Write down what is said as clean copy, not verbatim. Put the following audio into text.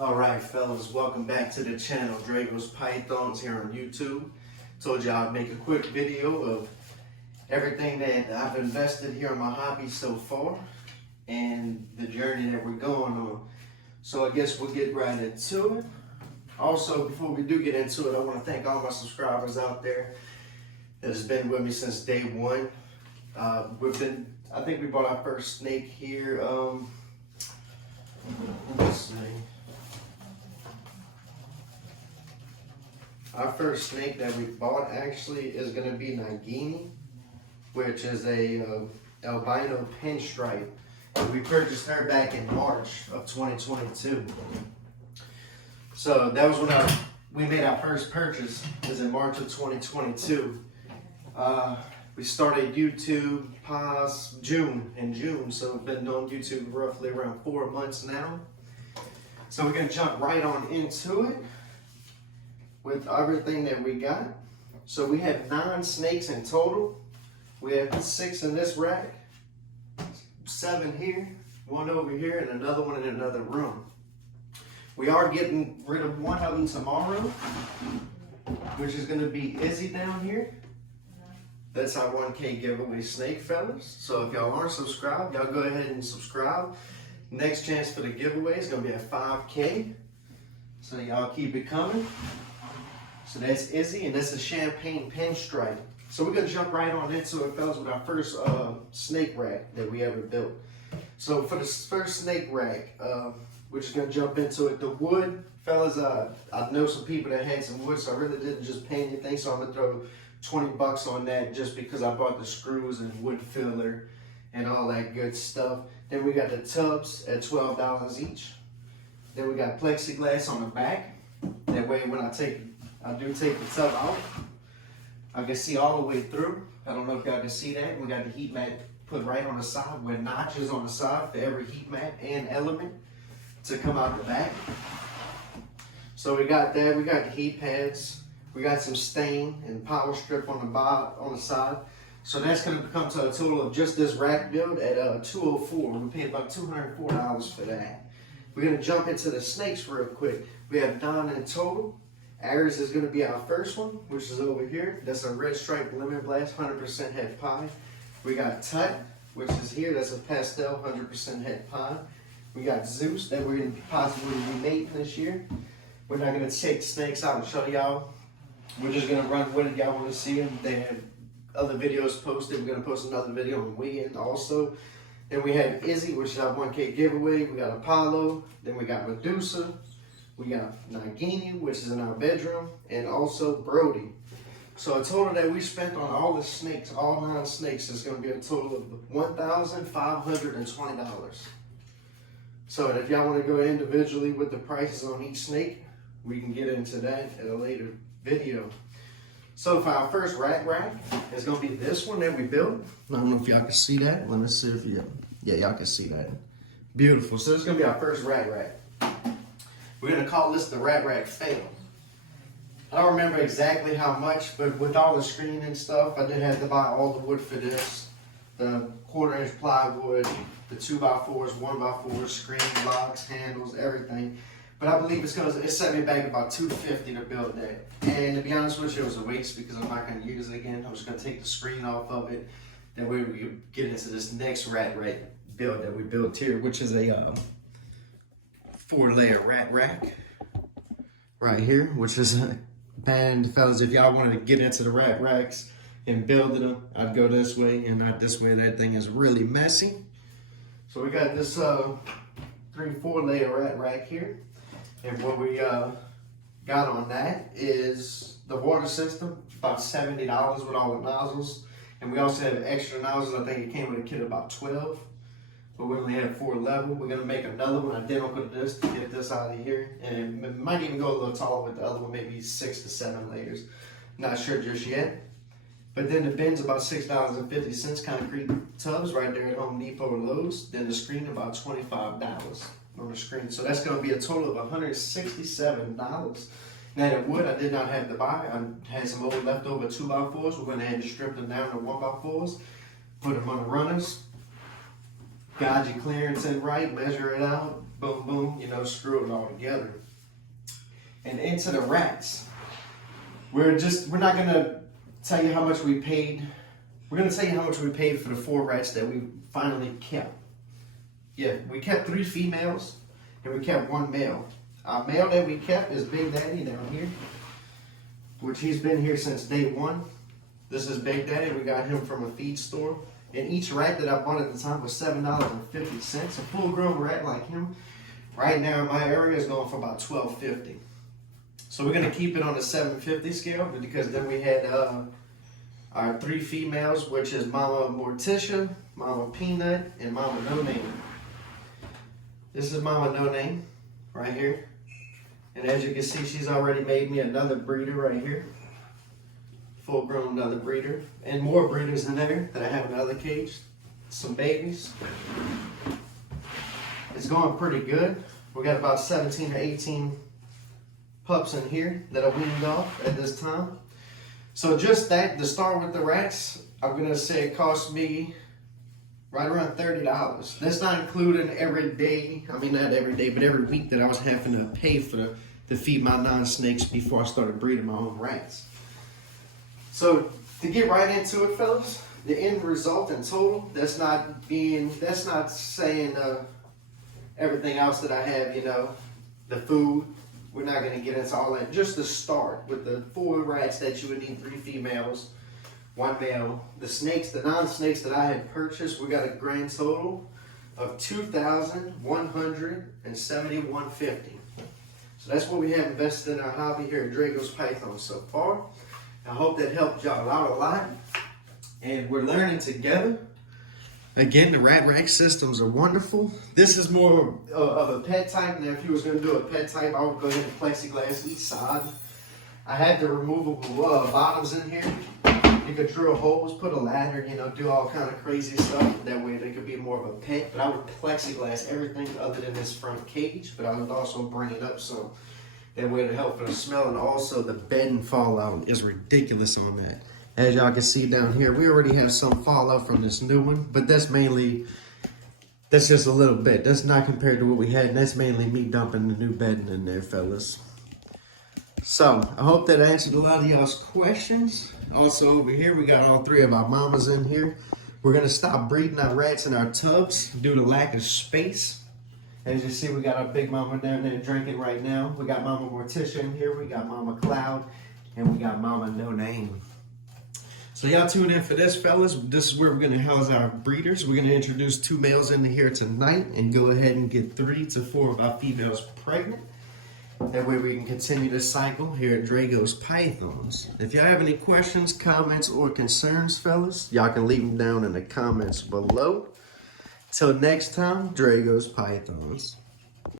All right, fellas, welcome back to the channel, Drago's Pythons here on YouTube. Told you I'd make a quick video of everything that I've invested here in my hobby so far and the journey that we're going on. So I guess we'll get right into it. Also, before we do get into it, I want to thank all my subscribers out there that has been with me since day one. I think we bought our first snake here, let's see. Our first snake that we bought actually is going to be Nagini, which is a albino pinstripe. We purchased her back in March of 2022. So that was when we made our first purchase, was in March of 2022. We started YouTube past in June, so we've been doing YouTube roughly around 4 months now. So we're going to jump right on into it with everything that we got. So we have 9 snakes in total. We have 6 in this rack, 7 here, 1 over here, and another one in another room. We are getting rid of one of them tomorrow, which is going to be Izzy down here. That's our 1K giveaway snake, fellas. So if y'all aren't subscribed, y'all go ahead and subscribe. Next chance for the giveaway is going to be at 5K. So y'all keep it coming. So that's Izzy, and that's a champagne pinstripe. So we're gonna jump right on into it, fellas, with our first snake rack that we ever built. So for the first snake rack, we're just gonna jump into it. The wood, fellas, I know some people that had some wood, so I really didn't just paint anything. So I'm gonna throw 20 bucks on that just because I bought the screws and wood filler and all that good stuff. Then we got the tubs at $12 each. Then we got plexiglass on the back. That way when I do take the tub out, I can see all the way through. I don't know if y'all can see that. We got the heat mat put right on the side with notches on the side for every heat mat and element to come out the back. So we got that. We got the heat pads. We got some stain and power strip on the side. So that's going to come to a total of just this rack build at $204. We paid about $204 for that. We're going to jump into the snakes real quick. We have 9 in total. Aries is going to be our first one, which is over here. That's a red stripe lemon blast, 100% het pie. We got Tut, which is here. That's a pastel, 100% het pie. We got Zeus that we're going to possibly be mating this year. We're not going to take snakes out and show y'all. We're just going to run with it. Y'all want to see them. They have other videos posted. We're going to post another video on weekend also. Then we have Izzy, which is our 1K giveaway. We got Apollo. Then we got Medusa. We got Nagini, which is in our bedroom, and also Brody. So a total that we spent on all the snakes, all 9 snakes, is going to be a total of $1,520. So if y'all want to go individually with the prices on each snake, we can get into that at a later video. So for our first rack, it's going to be this one that we built. I don't know if y'all can see that. Let me see if y'all can see that. Beautiful. So this is going to be our first rack. We're going to call this the Rack Fail. I don't remember exactly how much, but with all the screen and stuff, I did have to buy all the wood for this. The 1/4-inch plywood, the 2x4s, 1x4s, screen, blocks, handles, everything. But I believe it set me back about $250 to build that. And to be honest with you, it was a waste because I'm not going to use it again. I'm just going to take the screen off of it. That way we can get into this next rack build that we built here, which is a 4-layer rack right here, which is and fellas, if y'all wanted to get into the racks and building them, I'd go this way and not this way. That thing is really messy. So we got this 3-4-layer rack here, and what we got on that is the water system, about $70 with all the nozzles, and we also have extra nozzles. I think it came with a kit of about 12. But we only have 4 level. We're gonna make another one identical to this to get this out of here. And it might even go a little taller with the other one, maybe 6 to 7 layers. Not sure just yet. But then the bin's about $6.50, concrete tubs right there at Home Depot or Lowe's. Then the screen about $25 on the screen. So that's gonna be a total of $167. Now the wood I did not have to buy. I had some old leftover 2x4s. We're gonna have to strip them down to 1x4s, put them on the runners. Guide your clearance in right, measure it out, boom, boom, you know, screw it all together. And into the rats. We're not gonna tell you how much we paid. We're gonna tell you how much we paid for the 4 rats that we finally kept. Yeah, we kept 3 females and we kept 1 male. Our male that we kept is Big Daddy down here, which he's been here since day 1. This is Big Daddy. We got him from a feed store. And each rat that I bought at the time was $7.50. A full-grown rat like him, right now in my area, is going for about $12.50. So we're gonna keep it on the $7.50 scale, because then we had our 3 females, which is Mama Morticia, Mama Peanut, and Mama No Name. This is Mama No Name right here. And as you can see, she's already made me another breeder right here. Full grown another breeder. And more breeders in there that I have in the other cage. Some babies. It's going pretty good. We got about 17 to 18 pups in here that are weaned off at this time. So just that, to start with the rats, I'm gonna say it cost me right around $30. That's not including every day, I mean not every day, but every week that I was having to pay for to feed my non-snakes before I started breeding my own rats. So to get right into it, fellas, the end result in total, that's not saying everything else that I have, you know, the food. We're not gonna get into all that. Just to start with the 4 rats that you would need, 3 females, 1 male. The snakes, the non-snakes that I had purchased, we got a grand total of $2,171.50. So that's what we have invested in our hobby here at Drago's Python so far. I hope that helped y'all out a lot. And we're learning together. Again, the rat rack systems are wonderful. This is more of a pet type. Now, if you was going to do a pet type, I would go ahead and plexiglass each side. I had the removable bottoms in here. You could drill holes, put a ladder, you know, do all kind of crazy stuff. That way they could be more of a pet. But I would plexiglass everything other than this front cage. But I would also bring it up so that way to help for the smell. And also the bed and fallout is ridiculous on that. As y'all can see down here, we already have some fallout from this new one, but that's just a little bit. That's not compared to what we had, and that's mainly me dumping the new bedding in there, fellas. So, I hope that answered a lot of y'all's questions. Also over here, we got all 3 of our mamas in here. We're gonna stop breeding our rats in our tubs due to lack of space. As you see, we got our big mama down there drinking right now. We got Mama Morticia in here, we got Mama Cloud, and we got Mama No Name. So y'all tune in for this, fellas. This is where we're gonna house our breeders. We're gonna introduce 2 males into here tonight and go ahead and get 3 to 4 of our females pregnant. That way we can continue the cycle here at Drago's Pythons. If y'all have any questions, comments, or concerns, fellas, y'all can leave them down in the comments below. Till next time, Drago's Pythons.